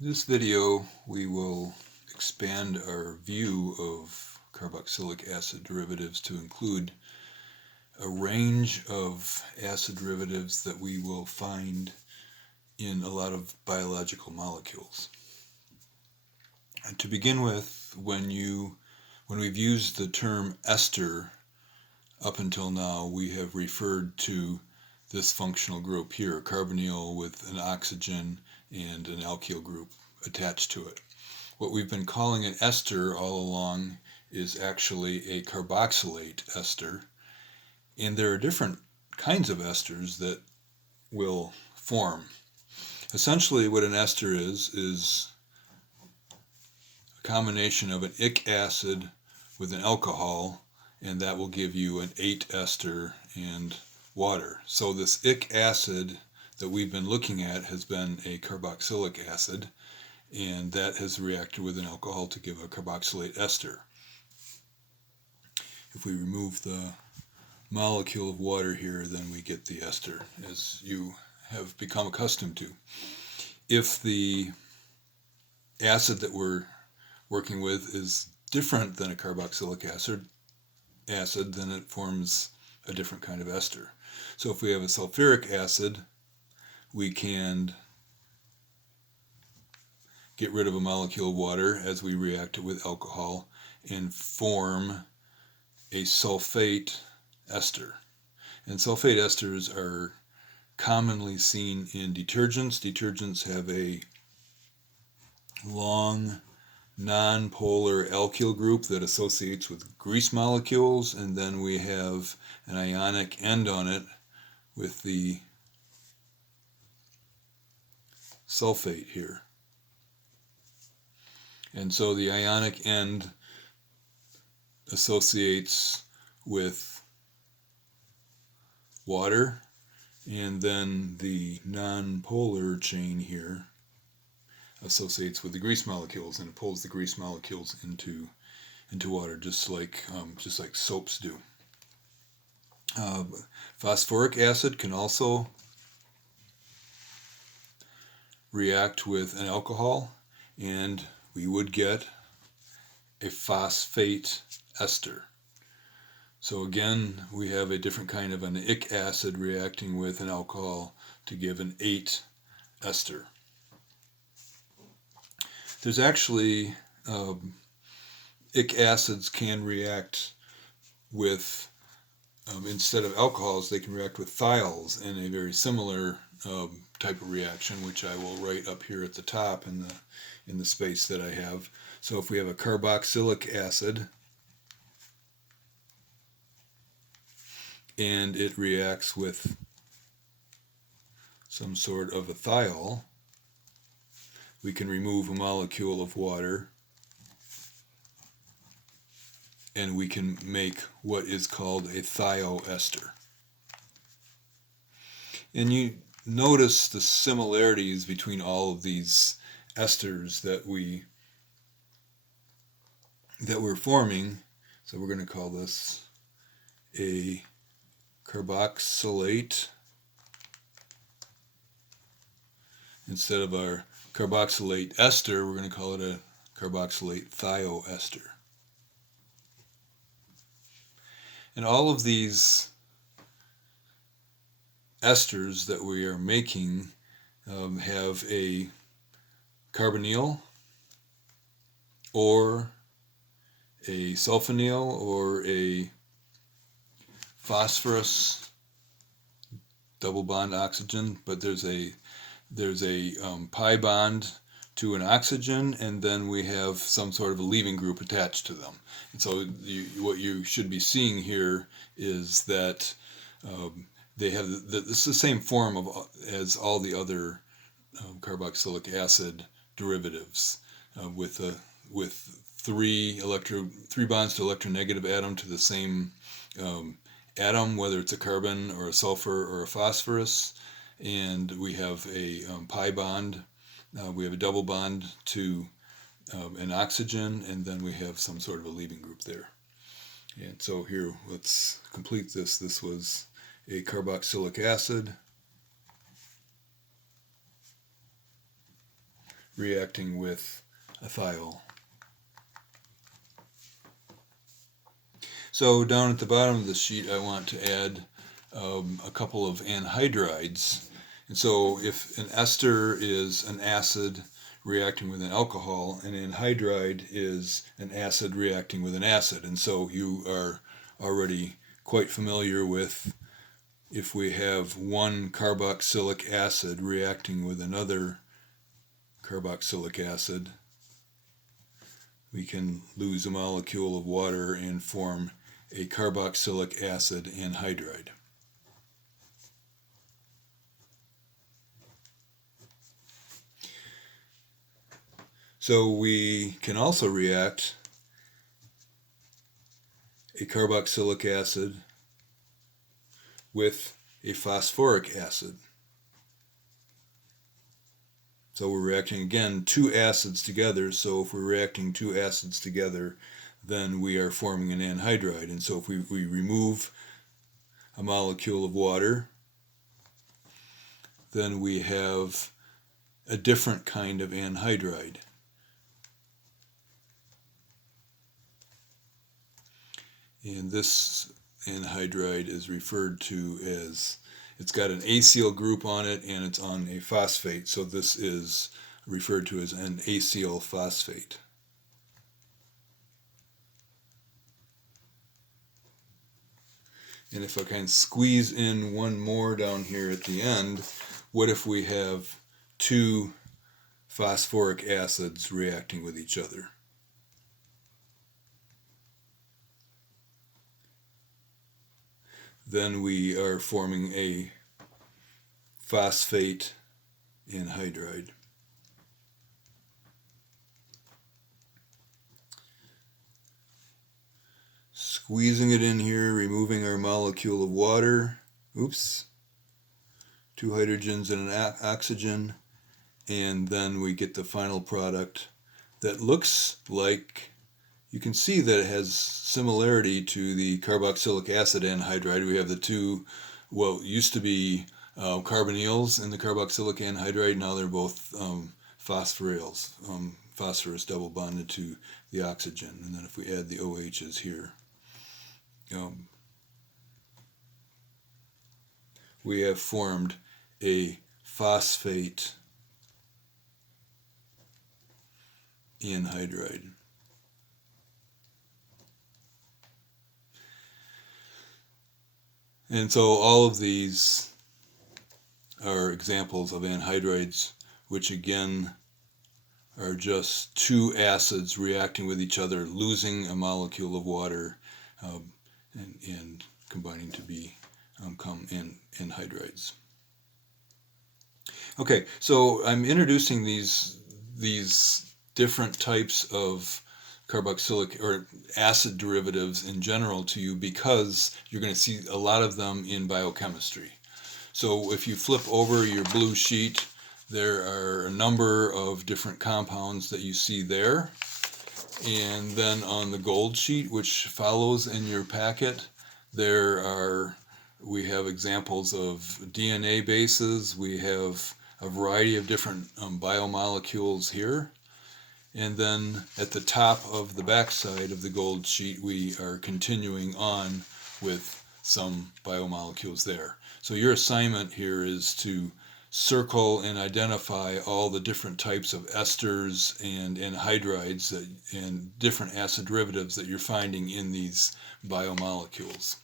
In this video, we will expand our view of carboxylic acid derivatives to include a range of acid derivatives that we will find in a lot of biological molecules. And to begin with, when we've used the term ester up until now, we have referred to this functional group here, a carbonyl with an oxygen and an alkyl group attached to it. What we've been calling an ester all along is actually a carboxylate ester, and there are different kinds of esters that will form. Essentially what an ester is a combination of an ic acid with an alcohol, and that will give you an 8 ester and water. So this ic acid that we've been looking at has been a carboxylic acid, and that has reacted with an alcohol to give a carboxylate ester. If we remove the molecule of water here, then we get the ester, as you have become accustomed to. If the acid that we're working with is different than a carboxylic acid, then it forms a different kind of ester. So if we have a sulfuric acid, we can get rid of a molecule of water as we react it with alcohol and form a sulfate ester. And sulfate esters are commonly seen in detergents. Detergents have a long non-polar alkyl group that associates with grease molecules, and then we have an ionic end on it with the sulfate here. And so the ionic end associates with water, and then the non-polar chain here associates with the grease molecules, and it pulls the grease molecules into water, just like soaps do. Phosphoric acid can also react with an alcohol, and we would get a phosphate ester. So again, we have a different kind of an ic acid reacting with an alcohol to give an 8 ester. There's actually ic acids can react with, instead of alcohols, they can react with thiols in a very similar type of reaction, which I will write up here at the top in the space that I have. So if we have a carboxylic acid and it reacts with some sort of a thiol, we can remove a molecule of water and we can make what is called a thioester. And you notice the similarities between all of these esters that we're forming. So we're going to call this a carboxylate instead of our carboxylate ester. We're going to call it a carboxylate thioester. And all of these esters that we are making have a carbonyl or a sulfonyl or a phosphorus double bond oxygen, but there's a pi bond to an oxygen, and then we have some sort of a leaving group attached to them. And so what you should be seeing here is that they have it's the same form as all the other carboxylic acid derivatives, with three bonds to electronegative atom to the same atom, whether it's a carbon or a sulfur or a phosphorus, and we have a pi bond. We have a double bond to an oxygen, and then we have some sort of a leaving group there. And so here, let's complete this. This was a carboxylic acid reacting with a thiol. So down at the bottom of the sheet I want to add a couple of anhydrides. And so if an ester is an acid reacting with an alcohol, an anhydride is an acid reacting with an acid. And so you are already quite familiar with, if we have one carboxylic acid reacting with another carboxylic acid, we can lose a molecule of water and form a carboxylic acid anhydride. So we can also react a carboxylic acid with a phosphoric acid. So we're reacting again two acids together. So if we're reacting two acids together, then we are forming an anhydride. And so if we remove a molecule of water, then we have a different kind of anhydride. And this anhydride is referred to as, it's got an acyl group on it and it's on a phosphate, so this is referred to as an acyl phosphate. And if I can squeeze in one more down here at the end, what if we have two phosphoric acids reacting with each other? Then we are forming a phosphate anhydride. Squeezing it in here, removing our molecule of water. Oops. Two hydrogens and an oxygen. And then we get the final product that looks like, you can see that it has similarity to the carboxylic acid anhydride. We have the two, well, used to be carbonyls in the carboxylic anhydride. Now they're both phosphorales, phosphorus double bonded to the oxygen. And then if we add the OHs here, we have formed a phosphate anhydride. And so all of these are examples of anhydrides, which again are just two acids reacting with each other, losing a molecule of water, and combining to become anhydrides. Okay, so I'm introducing these different types of carboxylic or acid derivatives in general to you because you're going to see a lot of them in biochemistry. So if you flip over your blue sheet, there are a number of different compounds that you see there. And then on the gold sheet, which follows in your packet, we have examples of DNA bases. We have a variety of different biomolecules here. And then at the top of the backside of the gold sheet, we are continuing on with some biomolecules there. So your assignment here is to circle and identify all the different types of esters and anhydrides and different acid derivatives that you're finding in these biomolecules.